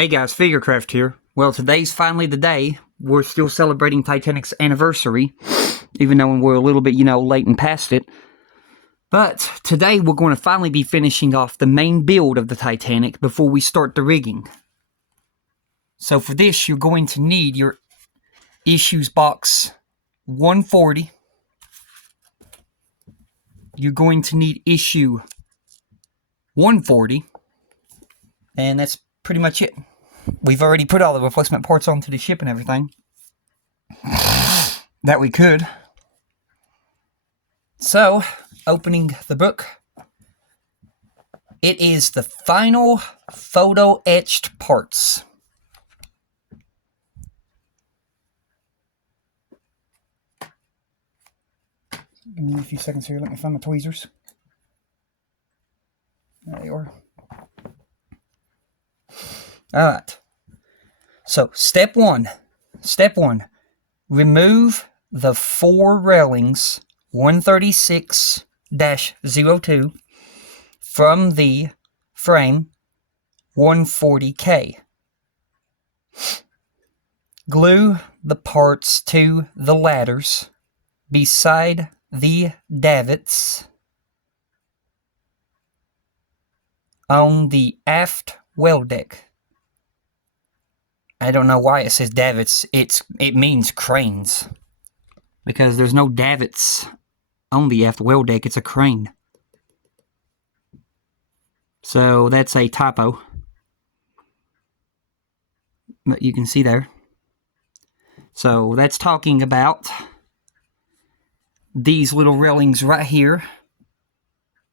Hey guys, Figurecraft here. Well, today's finally the day. We're still celebrating Titanic's anniversary, even though we're a little bit, late and past it. But today we're going to finally be finishing off the main build of the Titanic before we start the rigging. So for this, you're going to need your issues box 140. You're going to need issue 140. And that's pretty much it. We've already put all the replacement parts onto the ship and everything that we could. So, opening the book, it is the final photo etched parts. Give me a few seconds here. Let me find my tweezers. There you are. Alright. So, step one. Remove the four railings 136-02 from the frame 140K. Glue the parts to the ladders beside the davits on the aft well deck. I don't know why it says davits. It means cranes, because there's no davits on the aft well deck. It's a crane. So that's a typo, but you can see there. So that's talking about these little railings right here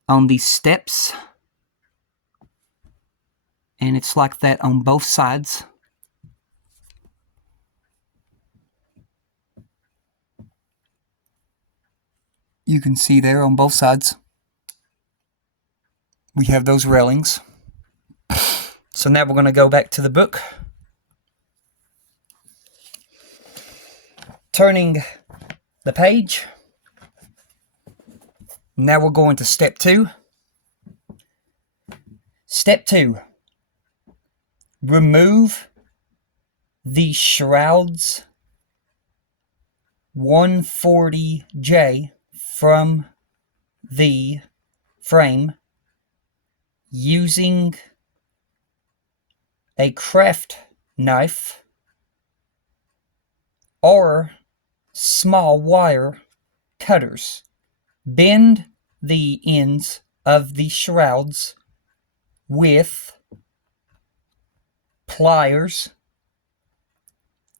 on these steps, and it's like that on both sides. You can see there on both sides we have those railings. So now we're going to go back to the book, turning the page. Now we're going to step 2. Step 2. Remove the shrouds 140J from the frame using a craft knife or small wire cutters. Bend the ends of the shrouds with pliers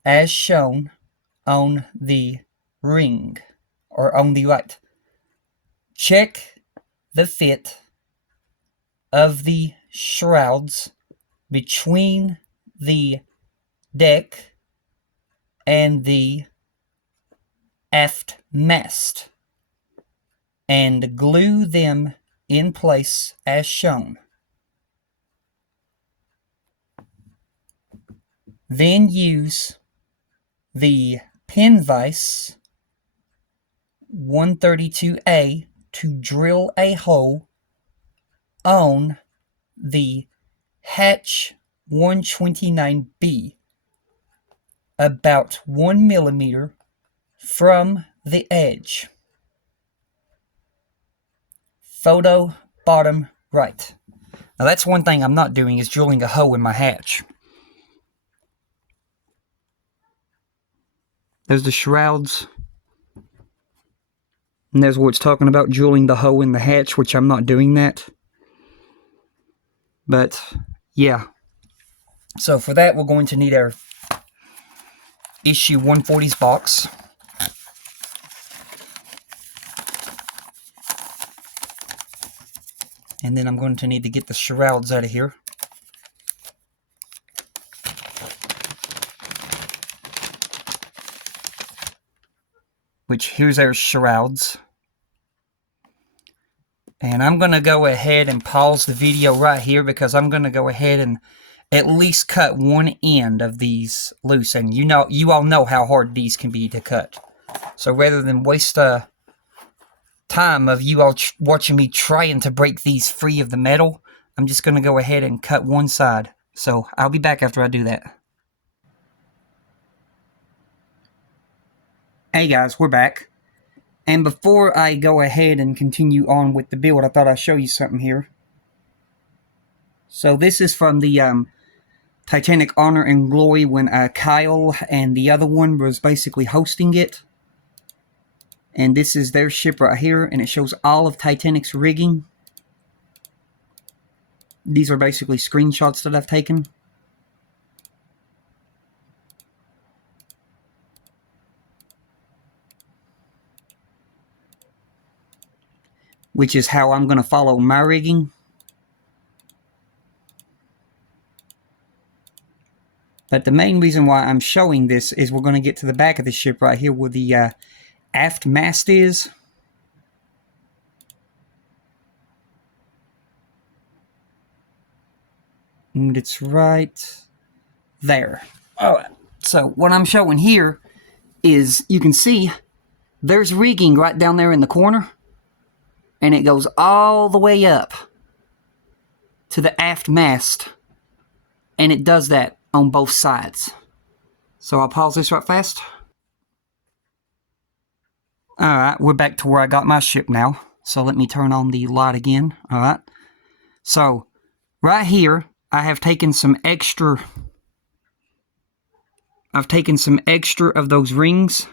as shown on the ring or on the right. Check the fit of the shrouds between the deck and the aft mast and glue them in place as shown. Then use the pin vise 132A to drill a hole on the hatch 129B about 1 millimeter from the edge. Photo bottom right. Now that's one thing I'm not doing, is drilling a hole in my hatch. There's the shrouds. And there's what it's talking about, drilling the hole in the hatch, which I'm not doing that. But, yeah. So for that, we're going to need our issue 140's box. And then I'm going to need to get the shrouds out of here. Which, here's our shrouds. And I'm going to go ahead and pause the video right here, because I'm going to go ahead and at least cut one end of these loose. And you all know how hard these can be to cut. So rather than waste time of you all watching me trying to break these free of the metal, I'm just going to go ahead and cut one side. So I'll be back after I do that. Hey guys, we're back. And before I go ahead and continue on with the build, I thought I'd show you something here. So this is from the Titanic Honor and Glory when Kyle and the other one was basically hosting it. And this is their ship right here, and it shows all of Titanic's rigging. These are basically screenshots that I've taken. Which is how I'm going to follow my rigging. But the main reason why I'm showing this is we're going to get to the back of the ship right here where the aft mast is. And it's right there. Alright, so what I'm showing here is you can see there's rigging right down there in the corner. And it goes all the way up to the aft mast. And it does that on both sides. So I'll pause this right fast. Alright, we're back to where I got my ship now. So let me turn on the light again. Alright. So, right here, I have taken some extra... I've taken some extra of those rings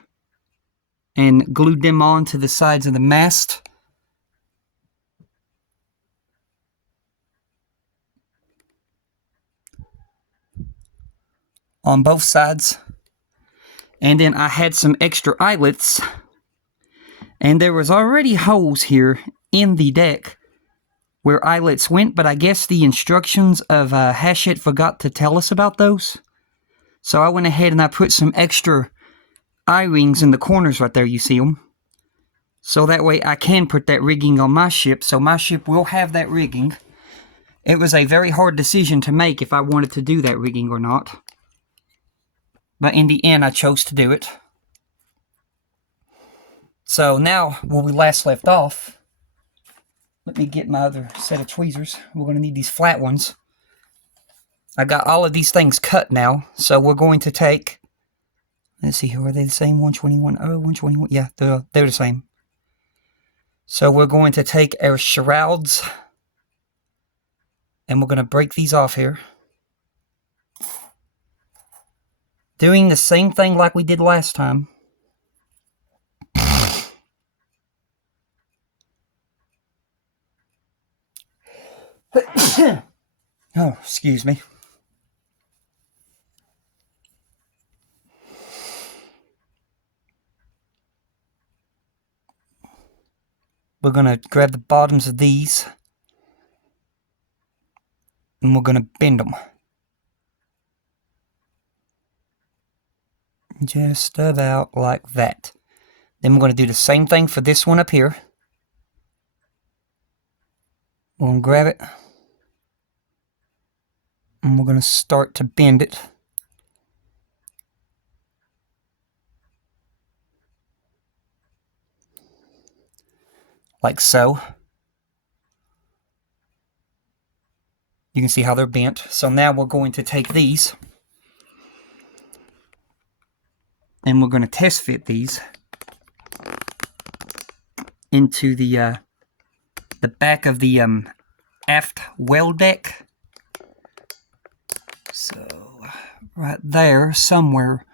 and glued them onto the sides of the mast. On both sides. And then I had some extra eyelets. And there was already holes here in the deck where eyelets went, but I guess the instructions of Hachette forgot to tell us about those. So I went ahead and I put some extra eye rings in the corners right there, you see them. So that way I can put that rigging on my ship, so my ship will have that rigging. It was a very hard decision to make if I wanted to do that rigging or not. But in the end, I chose to do it. So now, where we last left off, let me get my other set of tweezers. We're going to need these flat ones. I got all of these things cut now, so we're going to take... Let's see, are they the same? 121, 121, yeah, they're the same. So we're going to take our shrouds, and we're going to break these off here. Doing the same thing like we did last time. Oh, excuse me. We're going to grab the bottoms of these, and we're going to bend them. Just about like that. Then we're going to do the same thing for this one up here. We're going to grab it, and we're going to start to bend it. Like so. You can see how they're bent. So now we're going to take these, and we're going to test fit these into the back of the aft well deck. So right there somewhere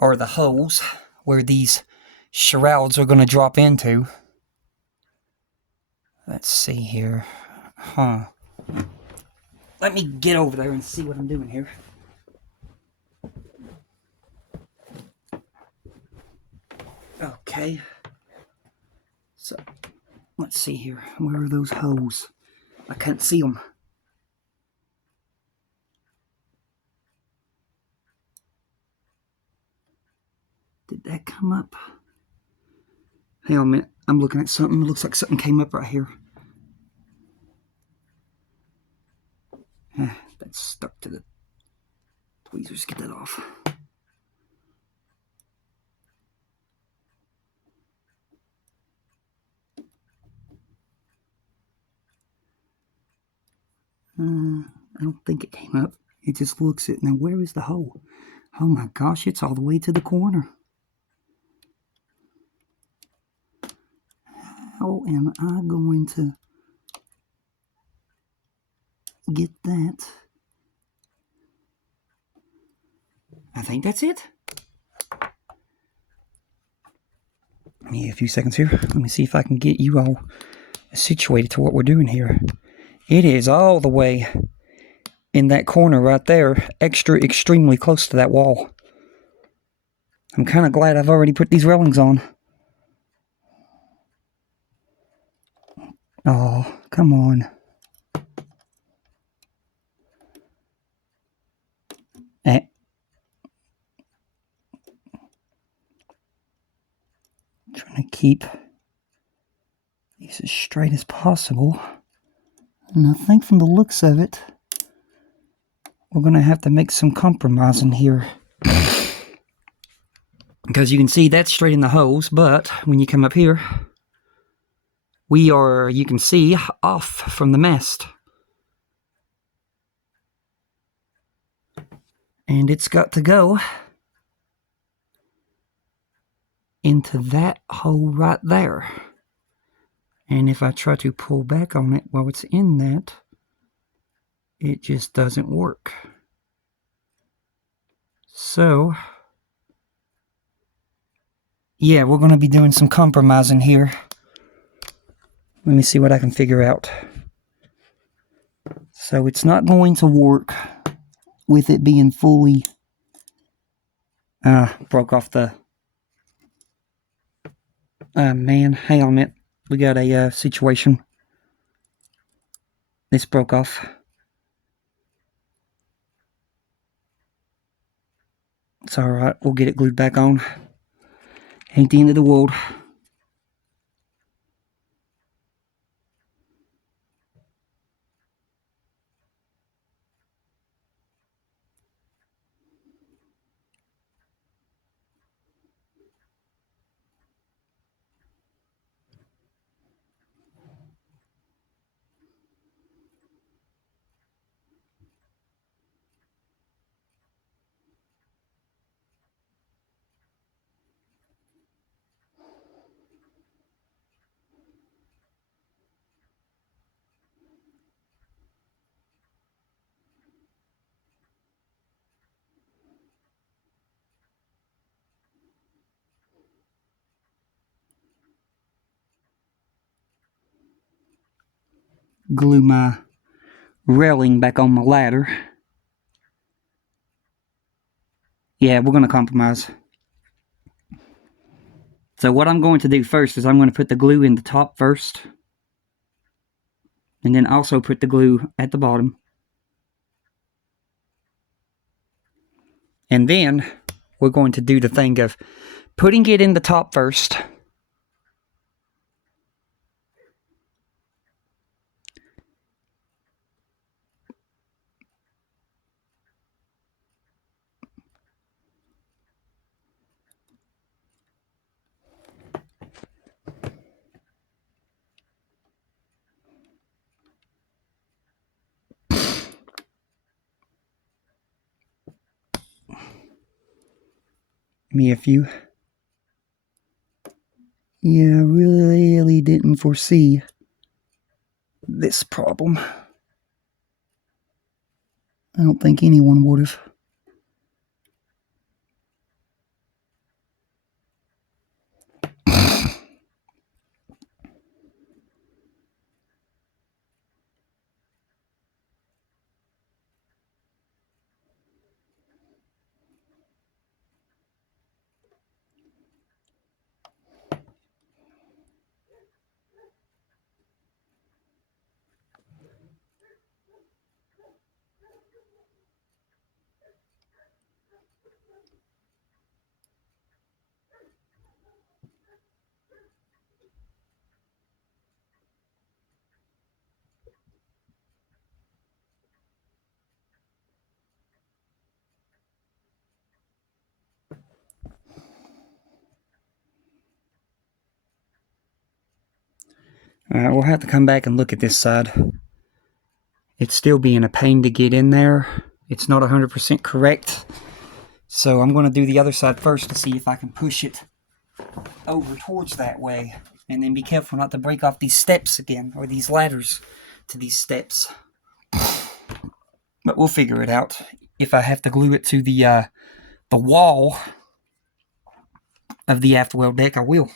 are the holes where these shrouds are going to drop into. Let's see here. Let me get over there and see what I'm doing here. Okay. So, let's see here. Where are those holes? I can't see them. Did that come up? Hang on a minute. I'm looking at something. It looks like something came up right here. That's stuck to the tweezers. Get that off. I don't think it came up. It just looks at, now where is the hole? Oh my gosh, it's all the way to the corner. How am I going to get that? I think that's it. Give me a few seconds here. Let me see if I can get you all situated to what we're doing here. It is all the way in that corner right there, extremely close to that wall. I'm kind of glad I've already put these railings on. Oh, come on. Eh. Trying to keep these as straight as possible. And I think from the looks of it, we're going to have to make some compromising here. Because you can see that's straight in the hose, but when you come up here, we are, you can see, off from the mast. And it's got to go into that hole right there. And if I try to pull back on it while it's in that, it just doesn't work. So, yeah, we're going to be doing some compromising here. Let me see what I can figure out. So it's not going to work with it being fully... broke off the... man, hang on a minute. We got a situation. This broke off. It's alright, we'll get it glued back on. Ain't the end of the world. Glue my railing back on my ladder. Yeah, we're going to compromise. So what I'm going to do first is I'm going to put the glue in the top first. And then also put the glue at the bottom. And then we're going to do the thing of putting it in the top first. Me a few. Yeah, I really didn't foresee this problem. I don't think anyone would have. Alright, we'll have to come back and look at this side. It's still being a pain to get in there. It's not 100% correct. So I'm going to do the other side first to see if I can push it over towards that way. And then be careful not to break off these steps again, or these ladders to these steps. But we'll figure it out. If I have to glue it to the wall of the aftwell deck, I will.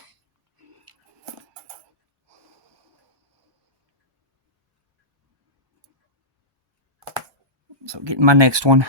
So getting my next one.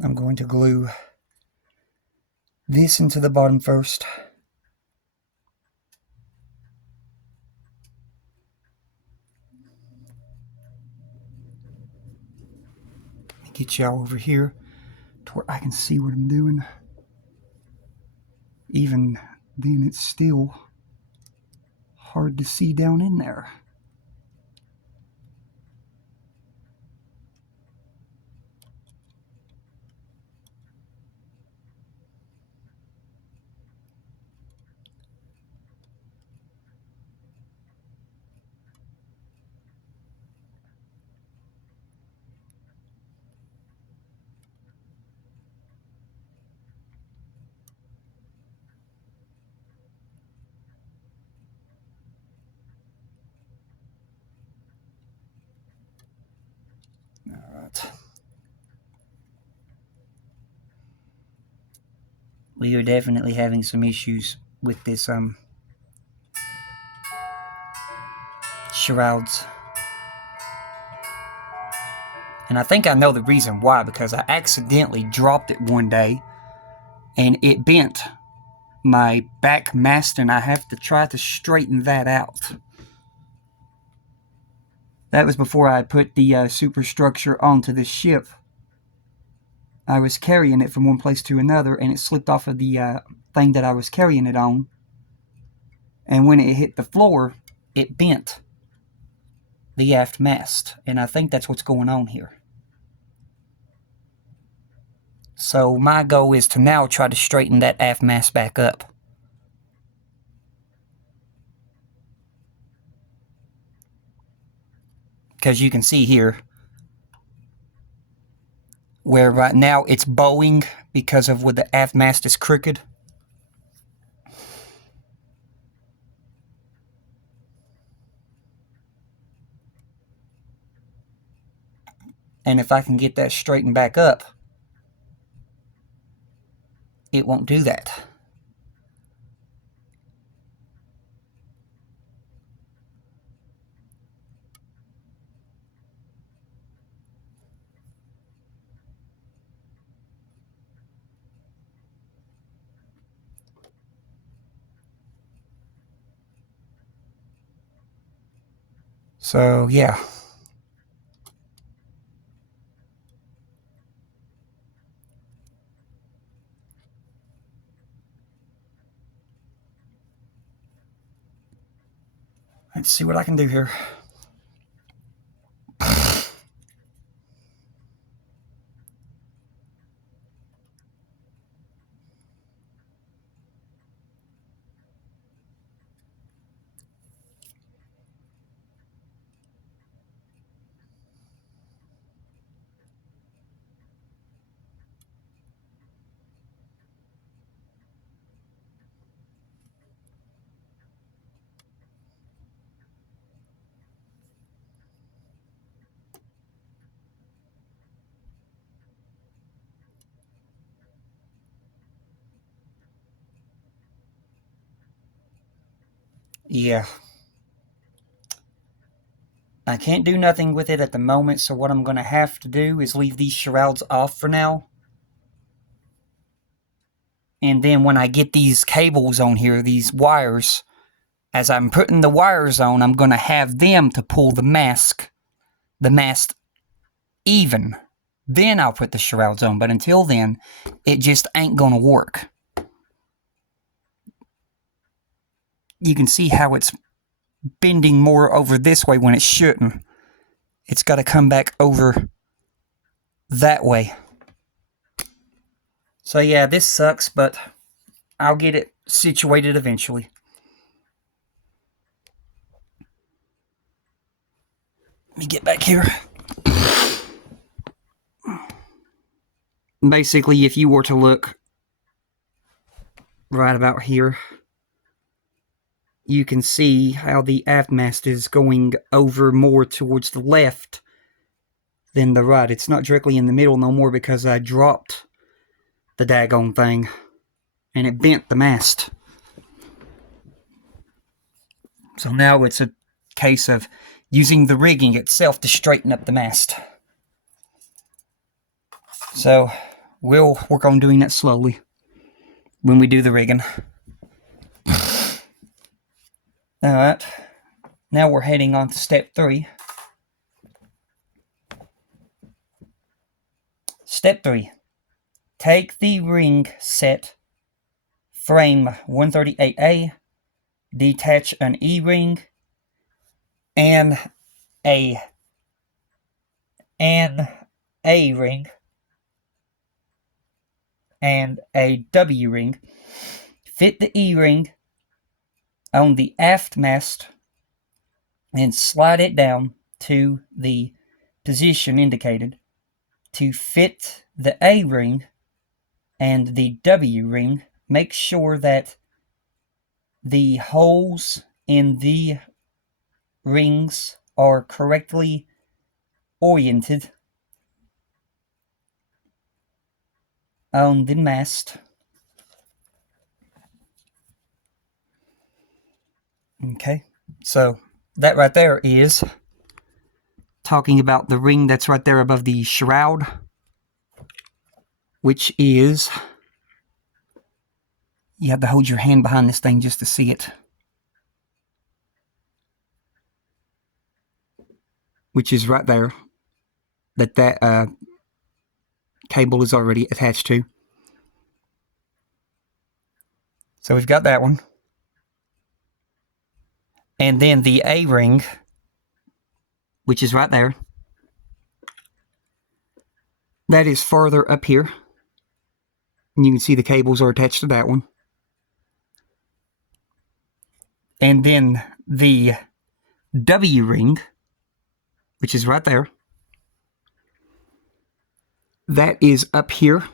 I'm going to glue this into the bottom first. Get y'all over here to where I can see what I'm doing. Even then, it's still hard to see down in there. Alright. We are definitely having some issues with this shrouds. And I think I know the reason why, because I accidentally dropped it one day and it bent my back mast, and I have to try to straighten that out. That was before I put the superstructure onto the ship. I was carrying it from one place to another, and it slipped off of the thing that I was carrying it on. And when it hit the floor, it bent the aft mast. And I think that's what's going on here. So my goal is to now try to straighten that aft mast back up. Because you can see here where right now it's bowing because of where the aft mast is crooked. And if I can get that straightened back up, it won't do that. So, yeah. Let's see what I can do here. Yeah. I can't do nothing with it at the moment, so what I'm going to have to do is leave these shrouds off for now. And then when I get these cables on here, these wires, as I'm putting the wires on, I'm going to have them to pull the mast even. Then I'll put the shrouds on, but until then, it just ain't going to work. You can see how it's bending more over this way when it shouldn't. It's got to come back over that way. So yeah, this sucks, but I'll get it situated eventually. Let me get back here. Basically, if you were to look right about here, you can see how the aft mast is going over more towards the left than the right. It's not directly in the middle no more because I dropped the daggone thing and it bent the mast. So now it's a case of using the rigging itself to straighten up the mast. So we'll work on doing that slowly when we do the rigging. Alright, now we're heading on to step 3. Step 3. Take the ring set frame 138A, detach an E-ring and a ring and a W ring. Fit the E-ring on the aft mast and slide it down to the position indicated. To fit the A ring and the W ring, make sure that the holes in the rings are correctly oriented on the mast. Okay, so that right there is talking about the ring that's right there above the shroud, which is, you have to hold your hand behind this thing just to see it, which is right there, that cable is already attached to. So we've got that one. And then the A-ring, which is right there. That is farther up here. And you can see the cables are attached to that one. And then the W-ring, which is right there. That is up here,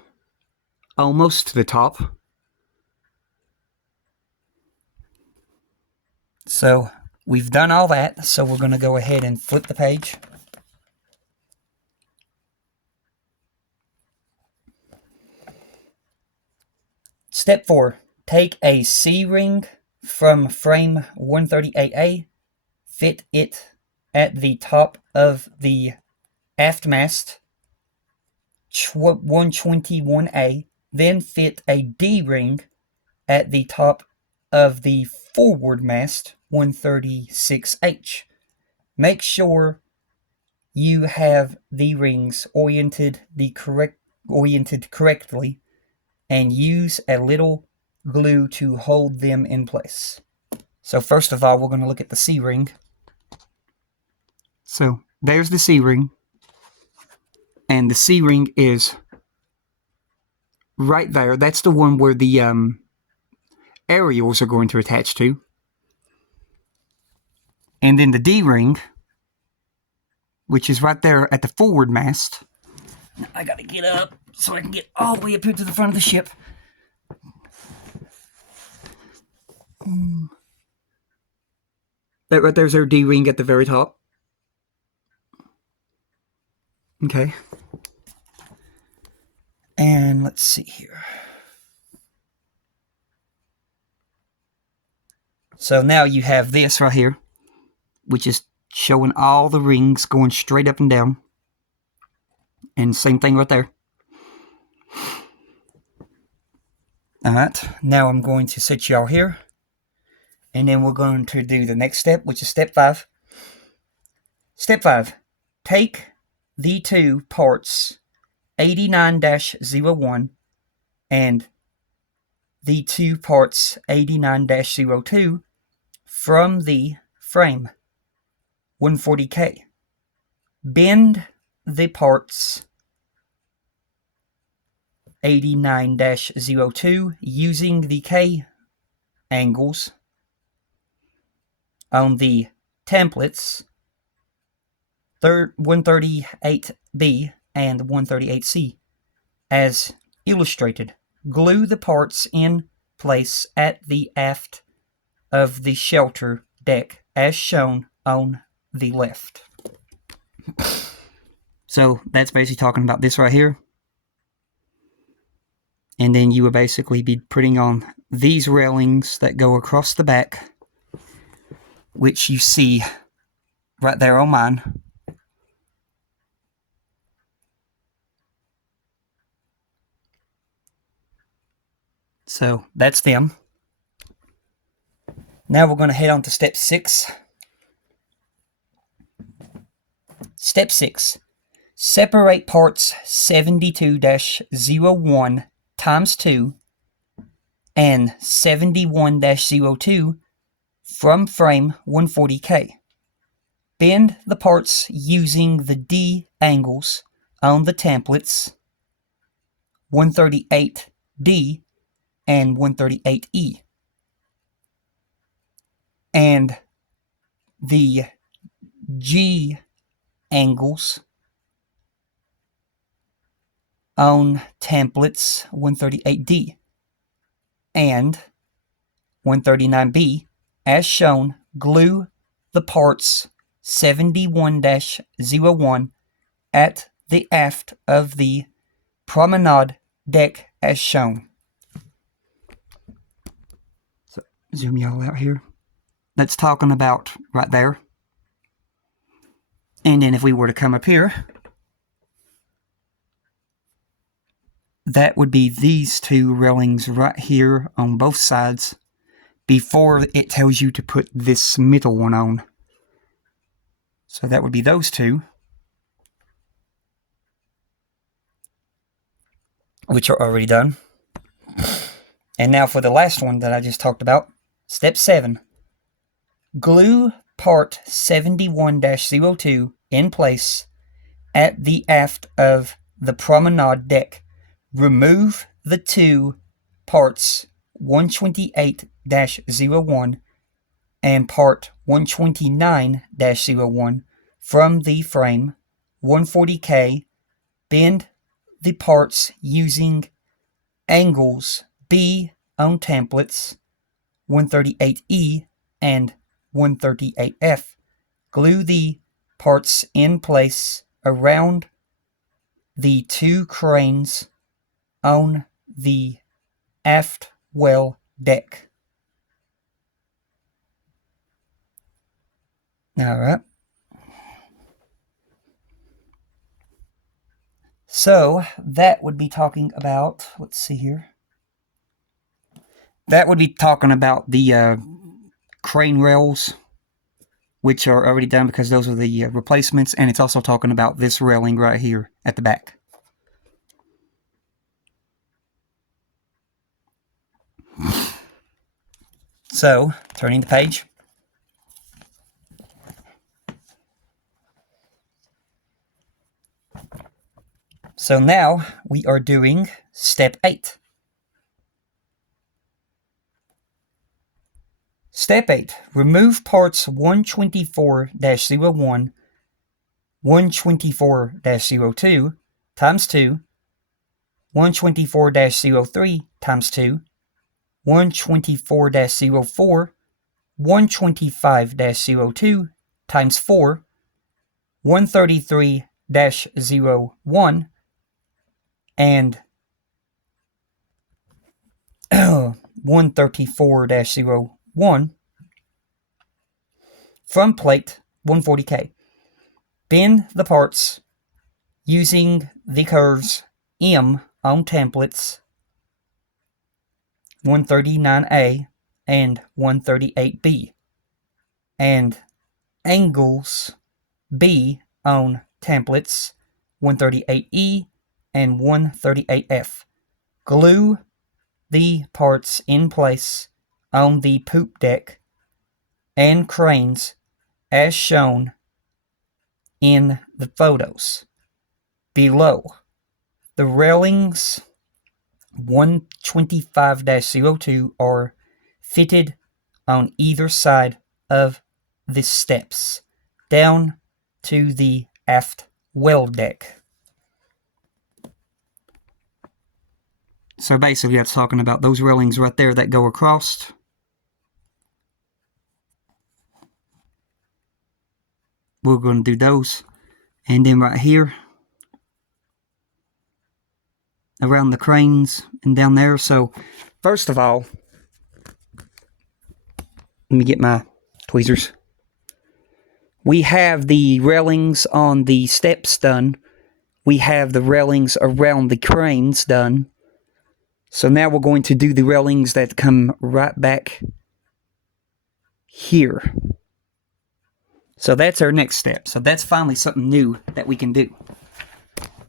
almost to the top. So we've done all that, so we're going to go ahead and flip the page. Step 4. Take a C-ring from frame 138A, fit it at the top of the aft mast 121A, then fit a D-ring at the top of the forward mast 136H. Make sure you have the rings oriented correctly and use a little glue to hold them in place. So first of all, we're going to look at the C-ring. So there's the C-ring, and the C-ring is right there. That's the one where the aerials are going to attach to. And then the D-ring, which is right there at the forward mast. I gotta get up so I can get all the way up here to the front of the ship. That right there's our D-ring at the very top. Okay. And let's see here. So now you have this right here, which is showing all the rings going straight up and down. And same thing right there. Alright, now I'm going to set y'all here. And then we're going to do the next step, which is step 5. Step 5. Take the two parts 89-01 and the two parts 89-02 from the frame 140K. Bend the parts 89-02 using the K angles on the templates 138B and 138C as illustrated. Glue the parts in place at the aft of the shelter deck as shown on the left. So that's basically talking about this right here. And then you would basically be putting on these railings that go across the back, which you see right there on mine. So that's them. Now we're going to head on to step 6. Step 6. Separate parts 72-01 times 2 and 71-02 from frame 140K. Bend the parts using the D angles on the templates 138D and 138E. And the G angles on templates 138D and 139B as shown. Glue the parts 71-01 at the aft of the promenade deck as shown. So zoom y'all out here. That's talking about right there. And then if we were to come up here, that would be these two railings right here on both sides before it tells you to put this middle one on. So that would be those two, which are already done. And now for the last one that I just talked about, step 7. Glue part 71-02 in place at the aft of the promenade deck. Remove the two parts 128-01 and part 129-01 from the frame 140K. Bend the parts using angles B on templates 138E and 138F. Glue the parts in place around the two cranes on the aft well deck. Alright. So that would be talking about, let's see here. That would be talking about the crane rails, which are already done because those are the replacements, and it's also talking about this railing right here at the back. So, turning the page. So now we are doing step 8. Step 8. Remove parts 124-01, 124-02 times 2, 124-03 times 2, 124-04, 125-02 times 4, 133-01, and 134-01 from plate 140K. Bend the parts using the curves M on templates 139A and 138B, and angles B on templates 138E and 138F. Glue the parts in place on the poop deck and cranes as shown in the photos below. The railings 125-02 are fitted on either side of the steps down to the aft well deck. So basically that's talking about those railings right there that go across. We're going to do those. And then right here, around the cranes and down there. So first of all, let me get my tweezers. We have the railings on the steps done. We have the railings around the cranes done. So now we're going to do the railings that come right back here. So that's our next step. So that's finally something new that we can do.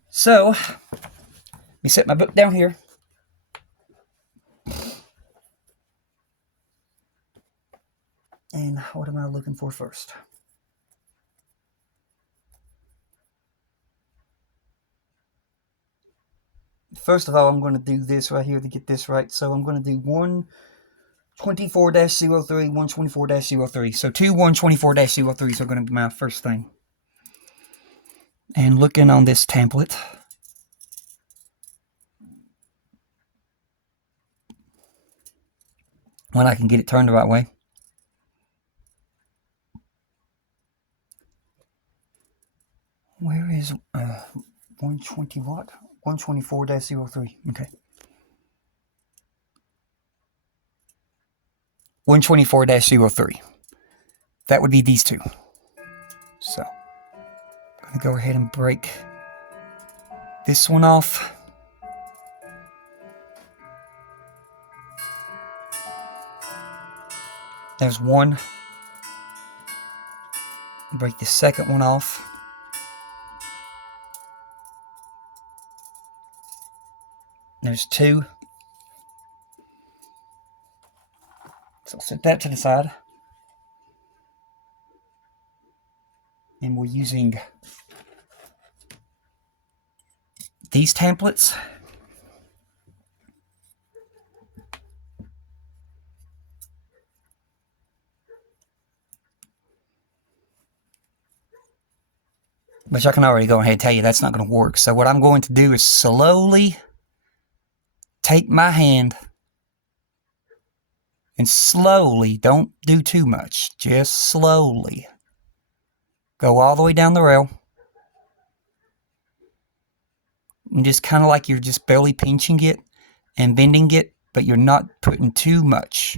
So, let me set my book down here. And what am I looking for first? First of all, I'm going to do this right here to get this right. So I'm going to do 124-03, 124-03. So two 124-03s are going to be my first thing. And looking on this template, when I can get it turned the right way. Where is 120 what? 124-03. Okay. 124-03. That would be these two. So, I'm going to go ahead and break this one off. There's one. Break the second one off. There's two. So set that to the side. And we're using these templates. Which I can already go ahead and tell you that's not going to work. So what I'm going to do is slowly take my hand and slowly, don't do too much, just slowly go all the way down the rail. And just kind of like you're just barely pinching it and bending it, but you're not putting too much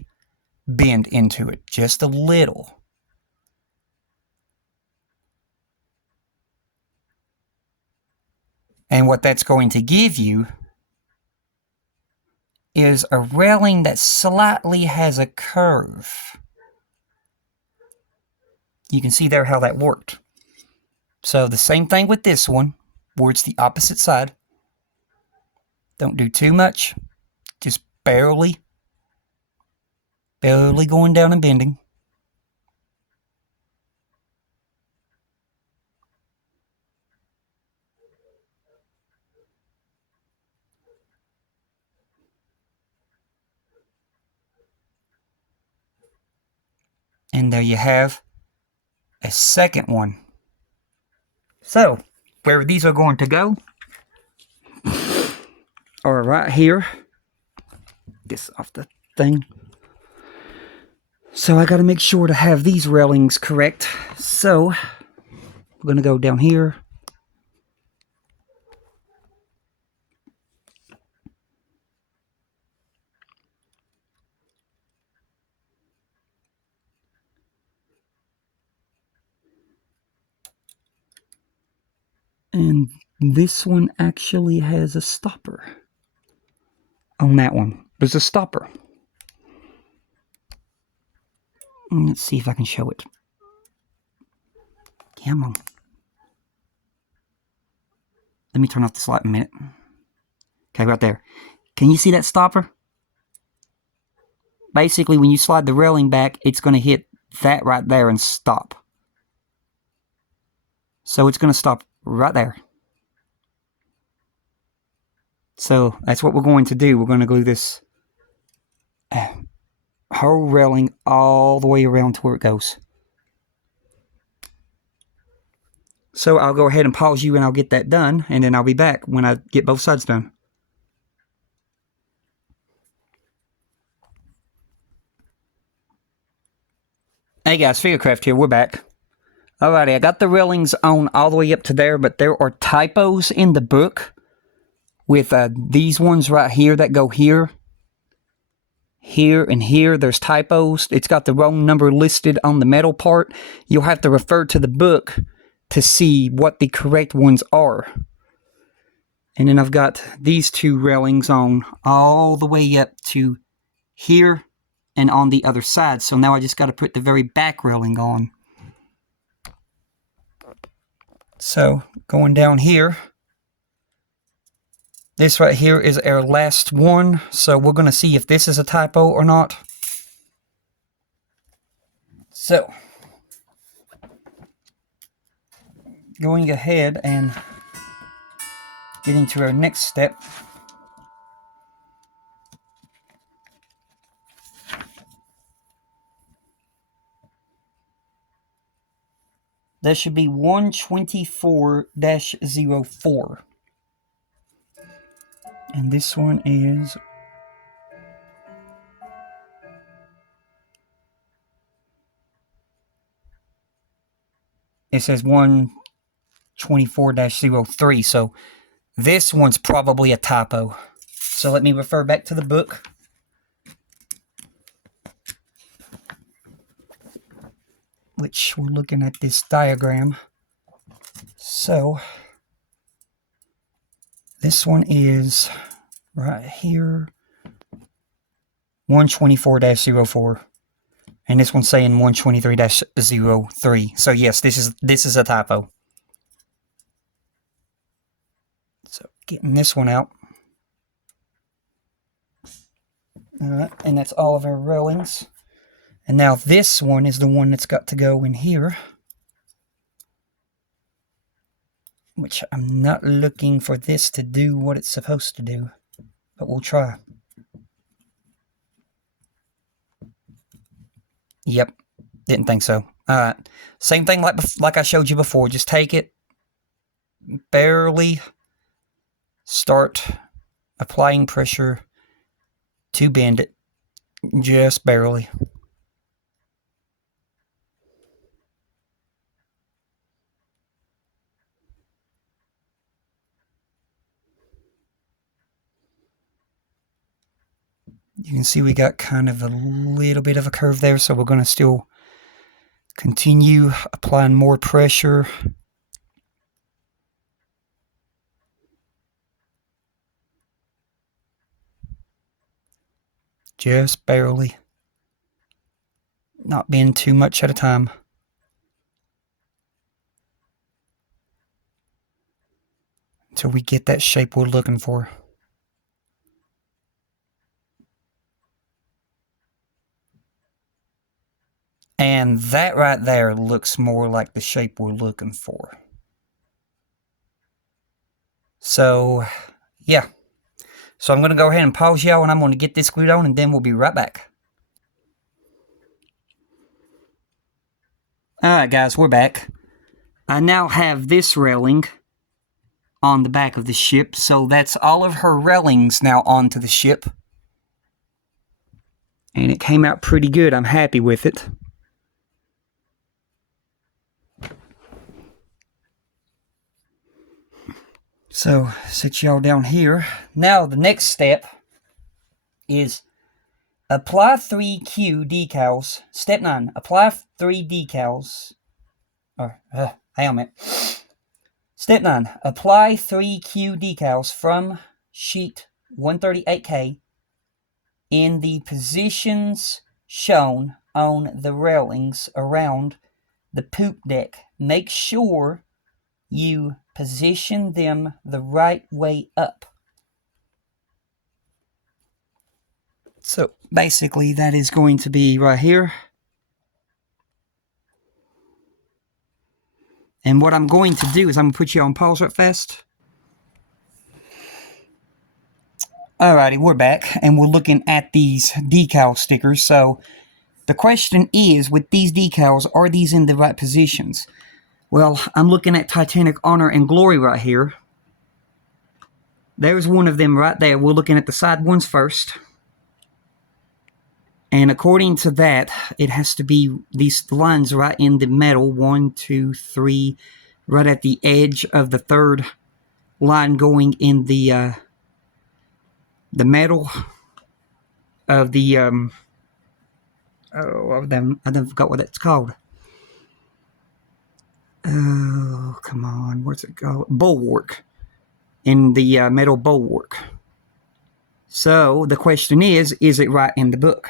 bend into it, just a little. And what that's going to give you is a railing that slightly has a curve. You can see there how that worked. So the same thing with this one, where it's the opposite side. Don't do too much, just barely going down and bending. And there you have a second one. So, where these are going to go are right here. This off the thing. So I got to make sure to have these railings correct. So, we're going to go down here. And this one actually has a stopper. On that one, there's a stopper. Let's see if I can show it. Come on. Let me turn off this light in a minute. Okay, right there. Can you see that stopper? Basically, when you slide the railing back, it's going to hit that right there and stop. So it's going to stop right there. So that's what we're going to do. We're going to glue this whole railing all the way around to where it goes. So I'll go ahead and pause you and I'll get that done, and then I'll be back when I get both sides done. Hey guys, Figurecraft here, we're back. Alrighty, I got the railings on all the way up to there, but there are typos in the book with these ones right here that go here. Here and here, there's typos. It's got the wrong number listed on the metal part. You'll have to refer to the book to see what the correct ones are. And then I've got these two railings on all the way up to here and on the other side. So now I just got to put the very back railing on. So going down here, this right here is our last one. So we're going to see if this is a typo or not. So going ahead and getting to our next step. That should be 124-04. And this one is... It says 124-03, so this one's probably a typo. So let me refer back to the book. Which we're looking at this diagram. So this one is right here, 124-04. And this one's saying 123-03. So yes, this is a typo. So getting this one out. Alright, and that's all of our railings. And now this one is the one that's got to go in here. Which I'm not looking for this to do what it's supposed to do. But we'll try. Yep, didn't think so. Alright, same thing like I showed you before. Just take it, barely start applying pressure to bend it. Just barely. You can see we got kind of a little bit of a curve there, so we're going to still continue applying more pressure. Just barely. Not being too much at a time. Until we get that shape we're looking for. And that right there looks more like the shape we're looking for. So, yeah. So I'm going to go ahead and pause y'all, and I'm going to get this glued on, and then we'll be right back. Alright guys, we're back. I now have this railing on the back of the ship, so that's all of her railings now onto the ship. And it came out pretty good. I'm happy with it. So, sit y'all down here. Now, the next step is apply 3Q decals. Step 9, apply 3 decals. Or, hang on a minute. Step 9. Apply 3Q decals from sheet 138K in the positions shown on the railings around the poop deck. Make sure you position them the right way up. So basically that is going to be right here. And what I'm going to do is I'm going to put you on pause right fast. Alrighty, we're back and we're looking at these decal stickers. So the question is, with these decals, are these in the right positions? Well, I'm looking at Titanic Honor and Glory right here. There's one of them right there. We're looking at the side ones first. And according to that, it has to be these lines right in the middle. 1, 2, 3, right at the edge of the third line going in the middle of the I forgot what it's called. Oh, come on, what's it called? Bulwark. In the metal bulwark. So the question is it right in the book?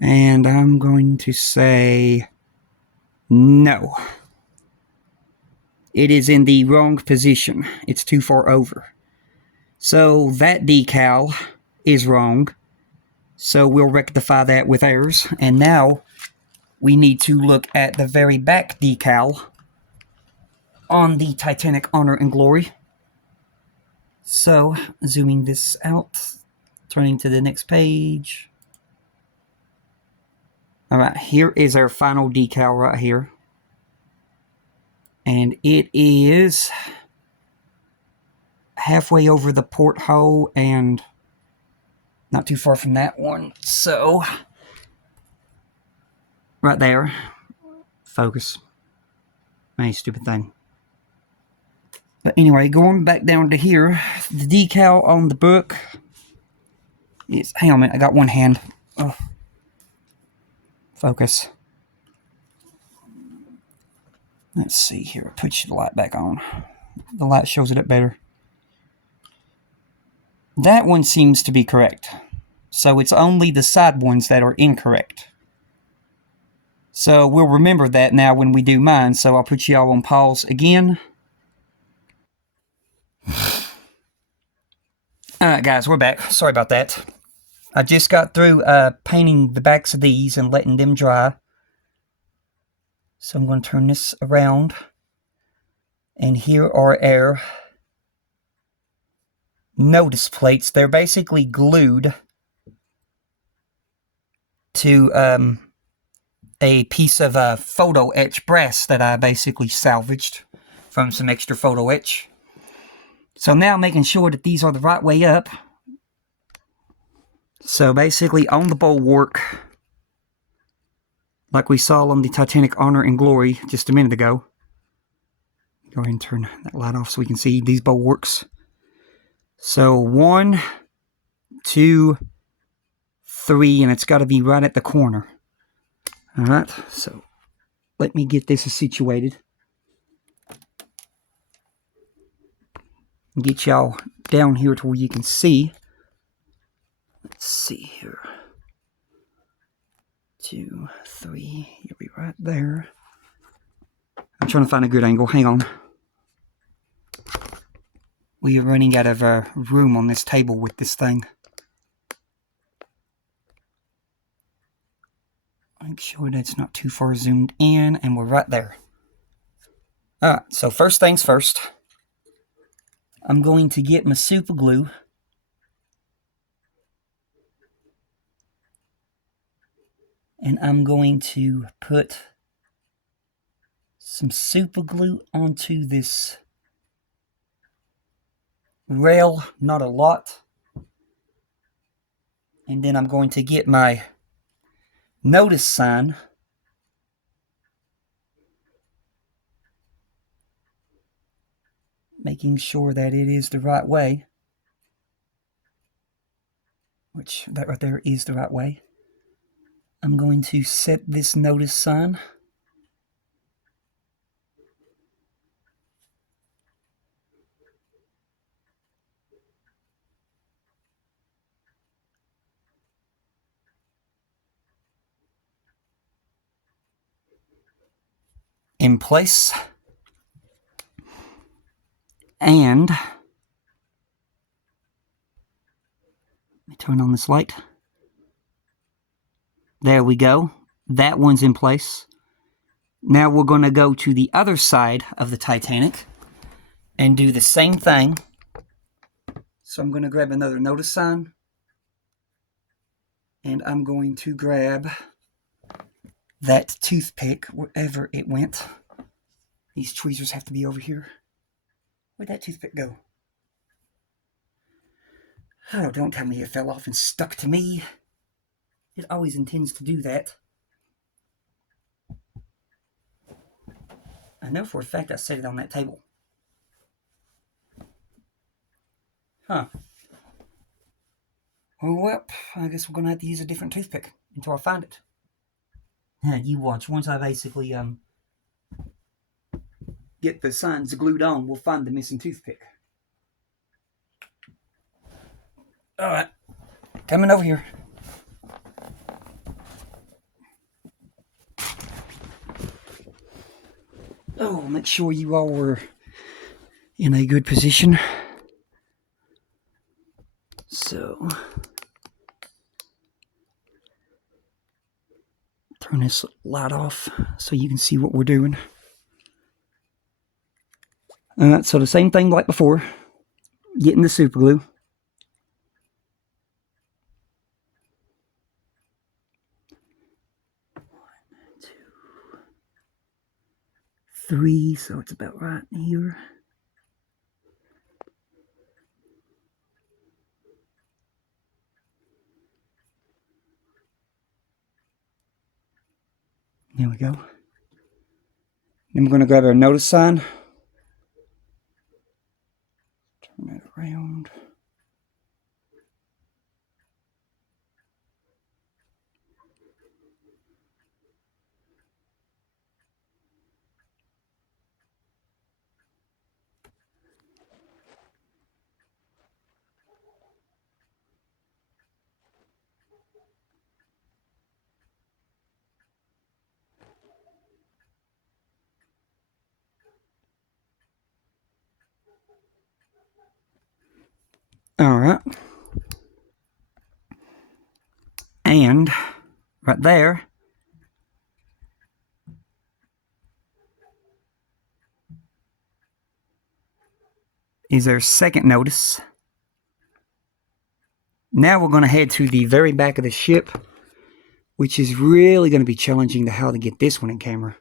And I'm going to say no. It is in the wrong position. It's too far over. So that decal is wrong. So we'll rectify that with ours. And now we need to look at the very back decal on the Titanic Honor and Glory. So zooming this out, turning to the next page. Alright, here is our final decal right here. And it is halfway over the porthole and not too far from that one. So, right there. Focus. My stupid thing. But anyway, going back down to here, the decal on the book is... Hang on a minute, I got one hand. Oh. Focus. Let's see here. I'll put the light back on. The light shows it up better. That one seems to be correct. So it's only the side ones that are incorrect. So we'll remember that now when we do mine. So I'll put y'all on pause again. Alright guys, we're back. Sorry about that. I just got through painting the backs of these and letting them dry. So I'm going to turn this around. And here are our notice plates. They're basically glued to a piece of photo etch brass that I basically salvaged from some extra photo etch. So now making sure that these are the right way up. So basically on the bulwark, like we saw on the Titanic Honor and Glory just a minute ago. Go ahead and turn that light off so we can see these bulwarks. So 1, 2, 3, and it's got to be right at the corner. Alright, so let me get this situated. Get y'all down here to where you can see. Let's see here. 2, 3, you'll be right there. I'm trying to find a good angle. Hang on. We are running out of room on this table with this thing. Make sure that's not too far zoomed in, and we're right there. Alright, so first things first. I'm going to get my super glue. And I'm going to put some super glue onto this rail, not a lot. And then I'm going to get my notice sign. Making sure that it is the right way. Which, that right there is the right way. I'm going to set this notice sign in place. And let me turn on this light. There we go. That one's in place. Now we're going to go to the other side of the Titanic and do the same thing. So I'm going to grab another notice sign. And I'm going to grab that toothpick wherever it went. These tweezers have to be over here. Where'd that toothpick go? Oh, don't tell me it fell off and stuck to me. It always intends to do that. I know for a fact I set it on that table. Huh. Well, I guess we're going to have to use a different toothpick until I find it. You watch. Once I basically get the signs glued on, we'll find the missing toothpick. Alright. Coming over here. Oh, make sure you all were in a good position. So, turn this light off so you can see what we're doing. So the same thing like before. Getting the super glue. 1, 2, 3, so it's about right here. There we go. Then we're going to grab our notice sign. Turn it around. Alright. And right there is our second notice. Now we're going to head to the very back of the ship, which is really going to be challenging to how to get this one in camera.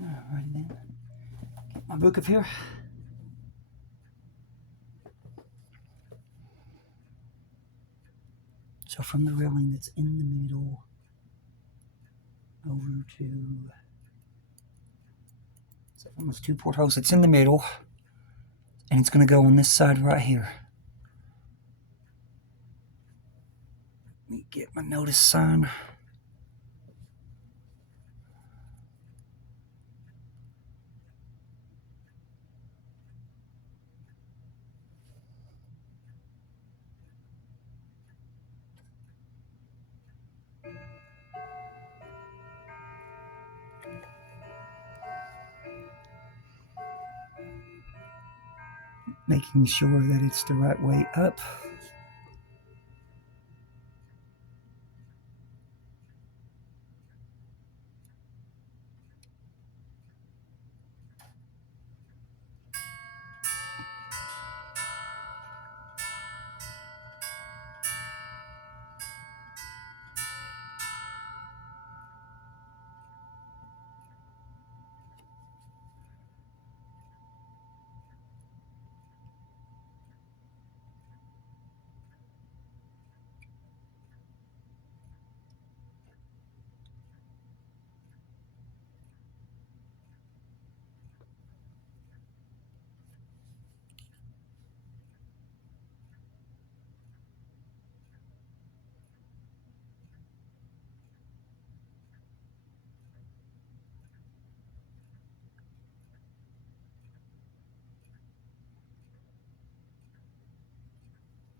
Alrighty then. Get my book up here. So from the railing that's in the middle over to, so from those two portholes that's in the middle, and it's going to go on this side right here. Let me get my notice sign. Making sure that it's the right way up.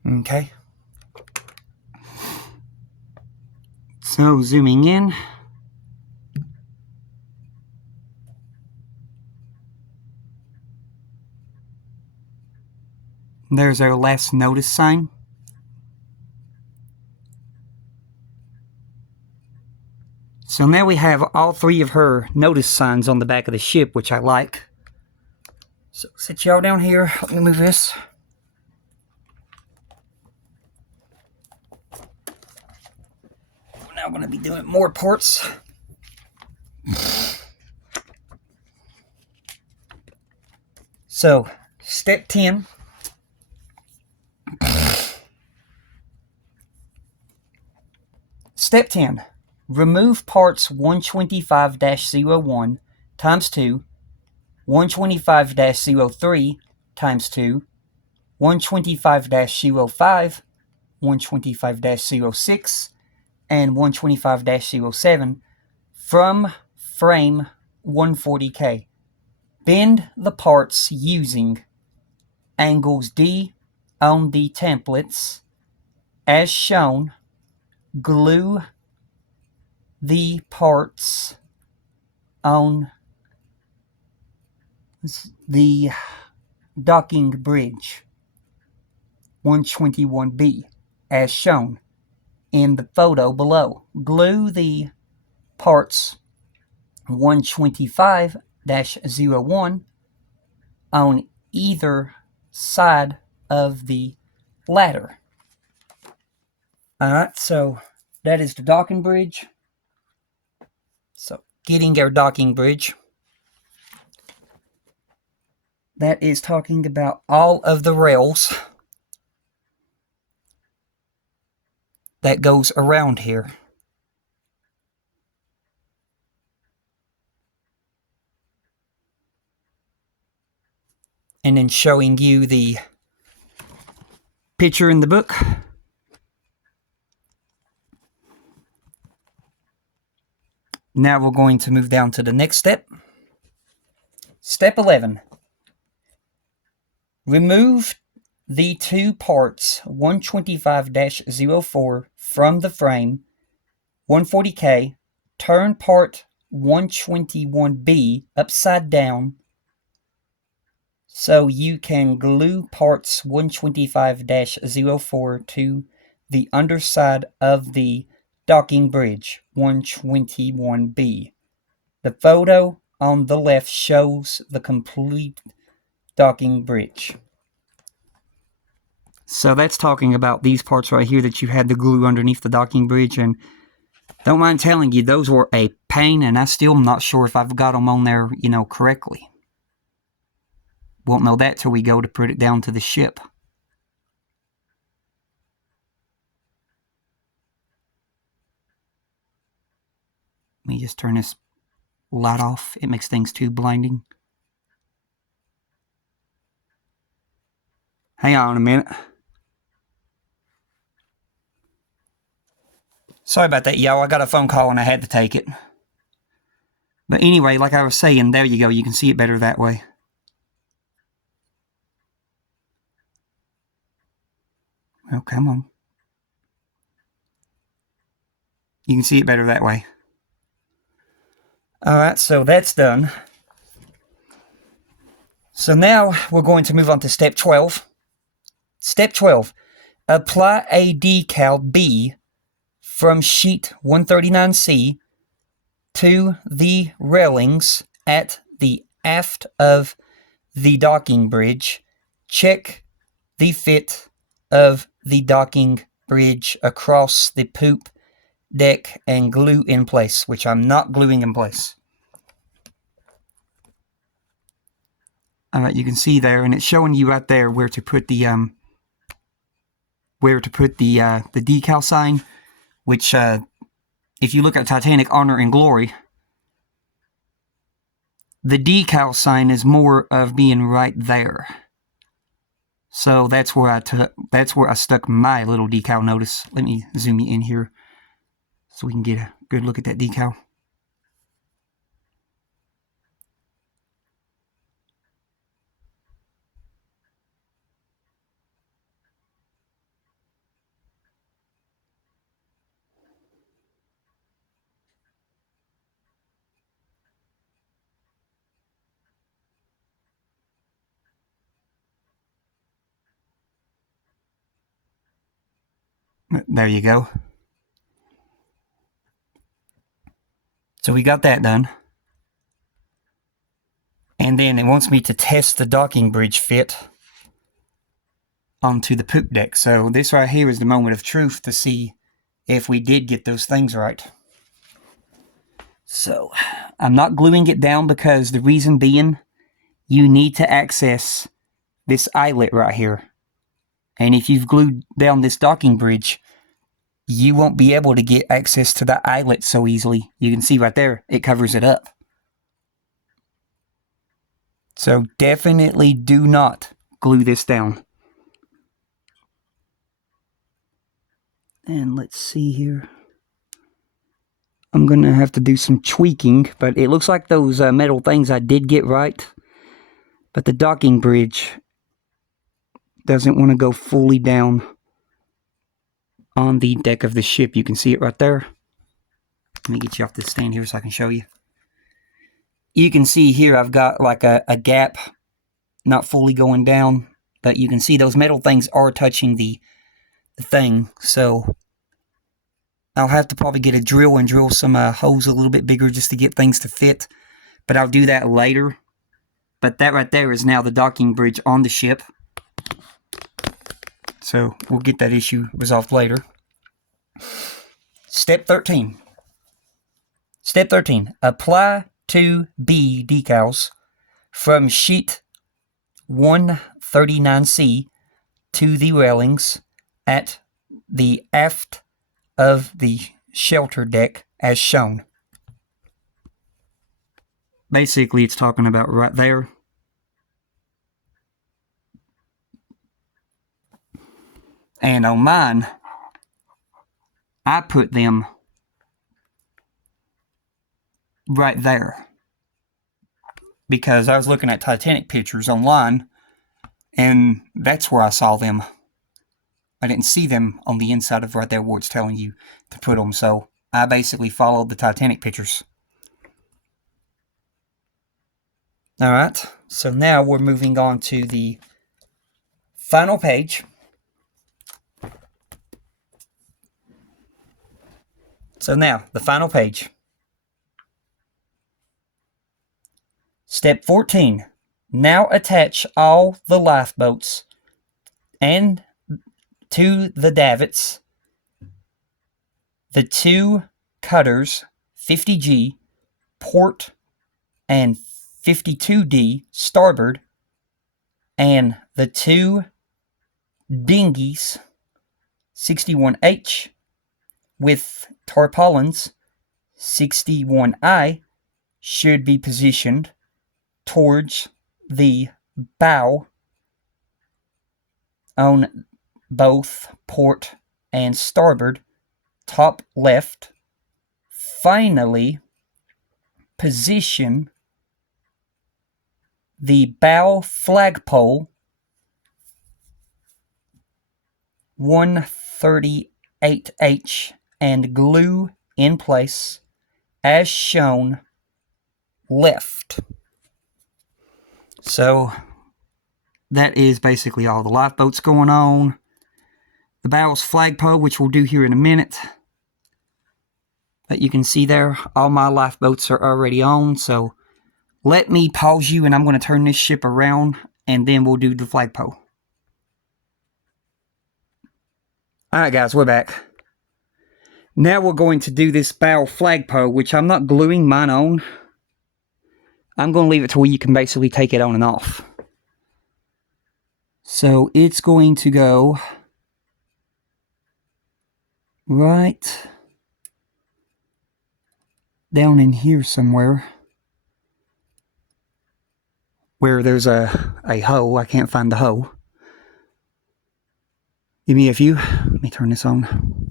Okay. So, zooming in. There's our last notice sign. So now we have all three of her notice signs on the back of the ship, which I like. So sit y'all down here. Let me move this. We're now going to be doing more ports. So, step 10. Step 10. Remove parts 125-01 times 2, 125-03 times 2, 125-05, 125-06, and 125-07 from frame 140K. Bend the parts using angles D on the templates as shown. Glue the parts on the docking bridge 121B as shown in the photo below. Glue the parts 125-01 on either side of the ladder. Alright, so that is the docking bridge. So, getting our docking bridge. That is talking about all of the rails that goes around here. And then showing you the picture in the book. Now we're going to move down to the next step. Step 11. Remove the two parts 125-04 from the frame 140K. Turn part 121B upside down so you can glue parts 125-04 to the underside of the docking bridge 121B. The photo on the left shows the complete docking bridge. So that's talking about these parts right here that you had to glue underneath the docking bridge, and don't mind telling you, those were a pain, and I still am not sure if I've got them on there, correctly. Won't know that till we go to put it down to the ship. Let me just turn this light off. It makes things too blinding. Hang on a minute. Sorry about that, y'all. I got a phone call and I had to take it. But anyway, like I was saying, there you go. You can see it better that way. Oh, come on. You can see it better that way. Alright, so that's done. So now we're going to move on to step 12. Step 12. Apply a decal B from sheet 139C to the railings at the aft of the docking bridge. Check the fit of the docking bridge across the poop deck and glue in place, which I'm not gluing in place. Alright, you can see there, and it's showing you right there where to put the decal sign, which if you look at Titanic Honor and Glory, the decal sign is more of being right there. So that's where I stuck my little decal notice. Let me zoom you in here so we can get a good look at that decal. There you go. So we got that done. And then it wants me to test the docking bridge fit onto the poop deck. So this right here is the moment of truth to see if we did get those things right. So I'm not gluing it down because the reason being, you need to access this eyelet right here. And if you've glued down this docking bridge, you won't be able to get access to that eyelet so easily. You can see right there, it covers it up. So definitely do not glue this down. And let's see here. I'm going to have to do some tweaking, but it looks like those metal things I did get right. But the docking bridge doesn't want to go fully down on the deck of the ship. You can see it right there. Let me get you off this stand here so I can show you. You can see here I've got like a gap, not fully going down, but you can see those metal things are touching the thing. So I'll have to probably get a drill and drill some holes a little bit bigger just to get things to fit. But I'll do that later. But that right there is now the docking bridge on the ship. So we'll get that issue resolved later. Step 13. Step 13. Apply 2B decals from sheet 139C to the railings at the aft of the shelter deck as shown. Basically, it's talking about right there. And on mine, I put them right there. Because I was looking at Titanic pictures online, and that's where I saw them. I didn't see them on the inside of right there where it's telling you to put them, so I basically followed the Titanic pictures. Alright, so now we're moving on to the final page. So now, the final page. Step 14. Now attach all the lifeboats and to the davits, the two cutters, 50G, port and 52D starboard, and the two dinghies, 61H, with tarpaulins, 61I, should be positioned towards the bow on both port and starboard, top left. Finally, position the bow flagpole 138H and glue in place as shown left. So that is basically all the lifeboats going on. The bow's flagpole, which we'll do here in a minute. But you can see there, all my lifeboats are already on. So let me pause you and I'm going to turn this ship around and then we'll do the flagpole. Alright guys, we're back. Now we're going to do this bow flagpole, which I'm not gluing mine on. I'm going to leave it to where you can basically take it on and off. So it's going to go right down in here somewhere. Where there's a hole. I can't find the hole. Give me a few. Let me turn this on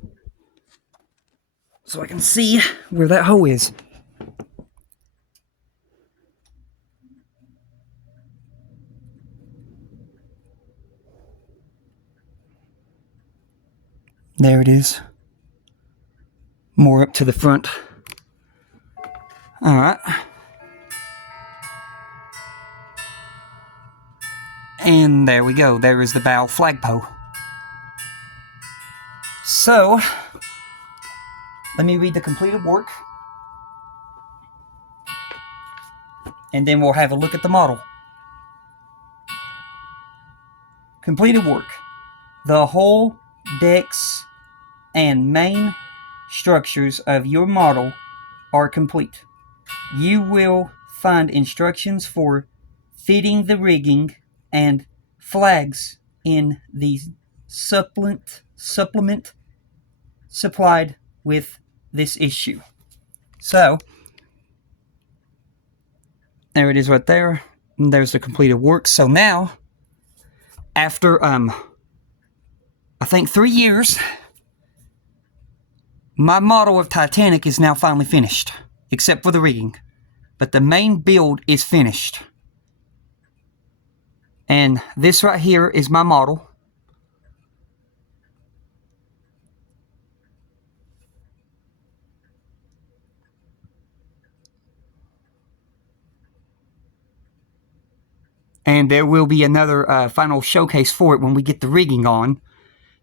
so I can see where that hole is. There it is. More up to the front. Alright. And there we go. There is the bow flagpole. So, let me read the completed work. And then we'll have a look at the model. Completed work. The hull, decks, and main structures of your model are complete. You will find instructions for fitting the rigging and flags in the supplement supplied with this issue. So, there it is right there. And there's the completed work. So now, after, I think 3 years, my model of Titanic is now finally finished, except for the rigging. But the main build is finished. And this right here is my model. And there will be another final showcase for it when we get the rigging on.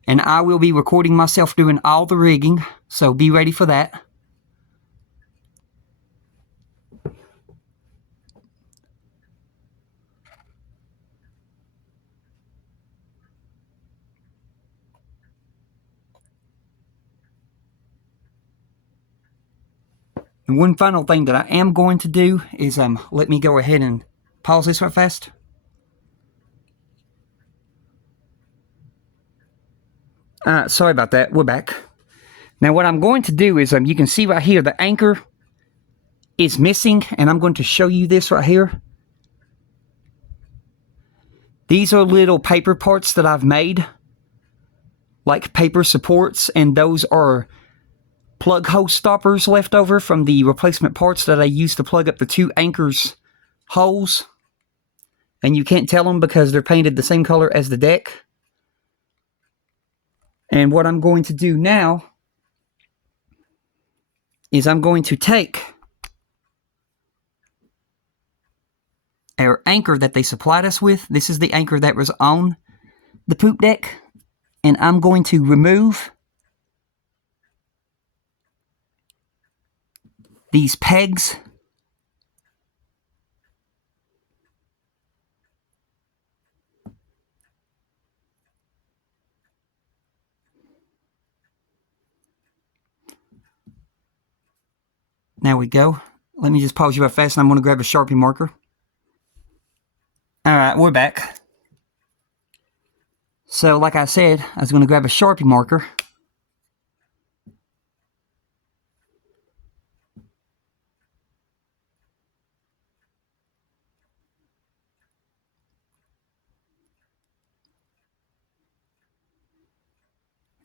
And I will be recording myself doing all the rigging, so be ready for that. And one final thing that I am going to do is let me go ahead and pause this right fast. Sorry about that. We're back. Now what I'm going to do is you can see right here the anchor is missing, and I'm going to show you this right here. These are little paper parts that I've made, like paper supports, and those are plug hole stoppers left over from the replacement parts that I used to plug up the 2 anchors holes. And you can't tell them because they're painted the same color as the deck. And what I'm going to do now is I'm going to take our anchor that they supplied us with. This is the anchor that was on the poop deck. And I'm going to remove these pegs. There we go. Let me just pause you right fast, and I'm going to grab a Sharpie marker. Alright, we're back. So, like I said, I was going to grab a Sharpie marker.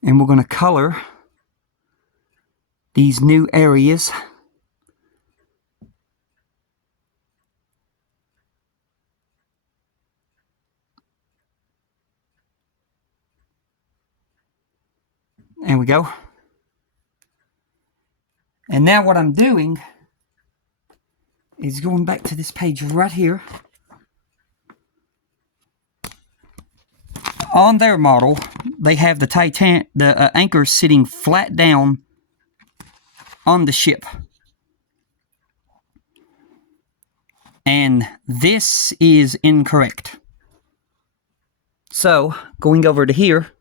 And we're going to color these new areas. There we go. And now what I'm doing is going back to this page right here. On their model, they have the anchor sitting flat down on the ship. And this is incorrect. So, going over to here,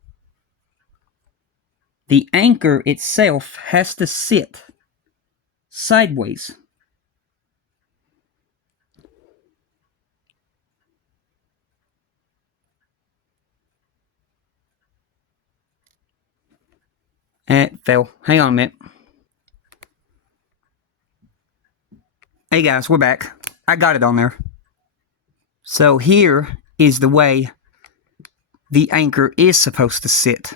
the anchor itself has to sit sideways. It fell. Hang on a minute. Hey guys, we're back. I got it on there. So here is the way the anchor is supposed to sit.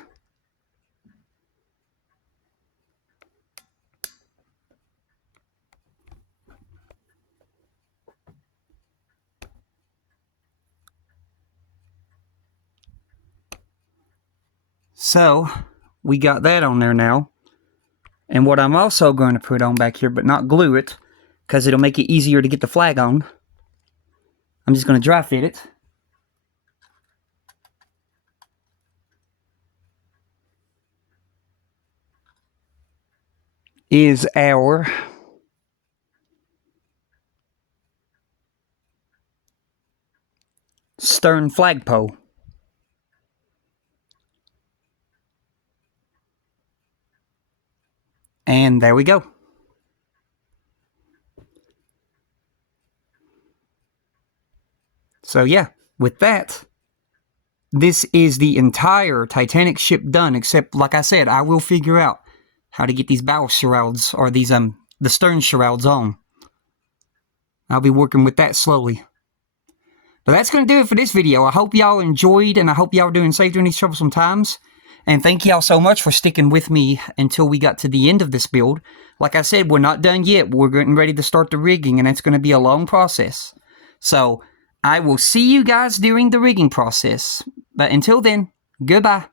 So, we got that on there now. And what I'm also going to put on back here, but not glue it, because it'll make it easier to get the flag on. I'm just going to dry fit it. is our stern flagpole. And there we go. So yeah, with that, this is the entire Titanic ship done, except, like I said, I will figure out how to get these bow shrouds, or these, the stern shrouds on. I'll be working with that slowly. But that's going to do it for this video. I hope y'all enjoyed, and I hope y'all are doing safe during these troublesome times. And thank y'all so much for sticking with me until we got to the end of this build. Like I said, we're not done yet. We're getting ready to start the rigging, and it's going to be a long process. So, I will see you guys during the rigging process. But until then, goodbye.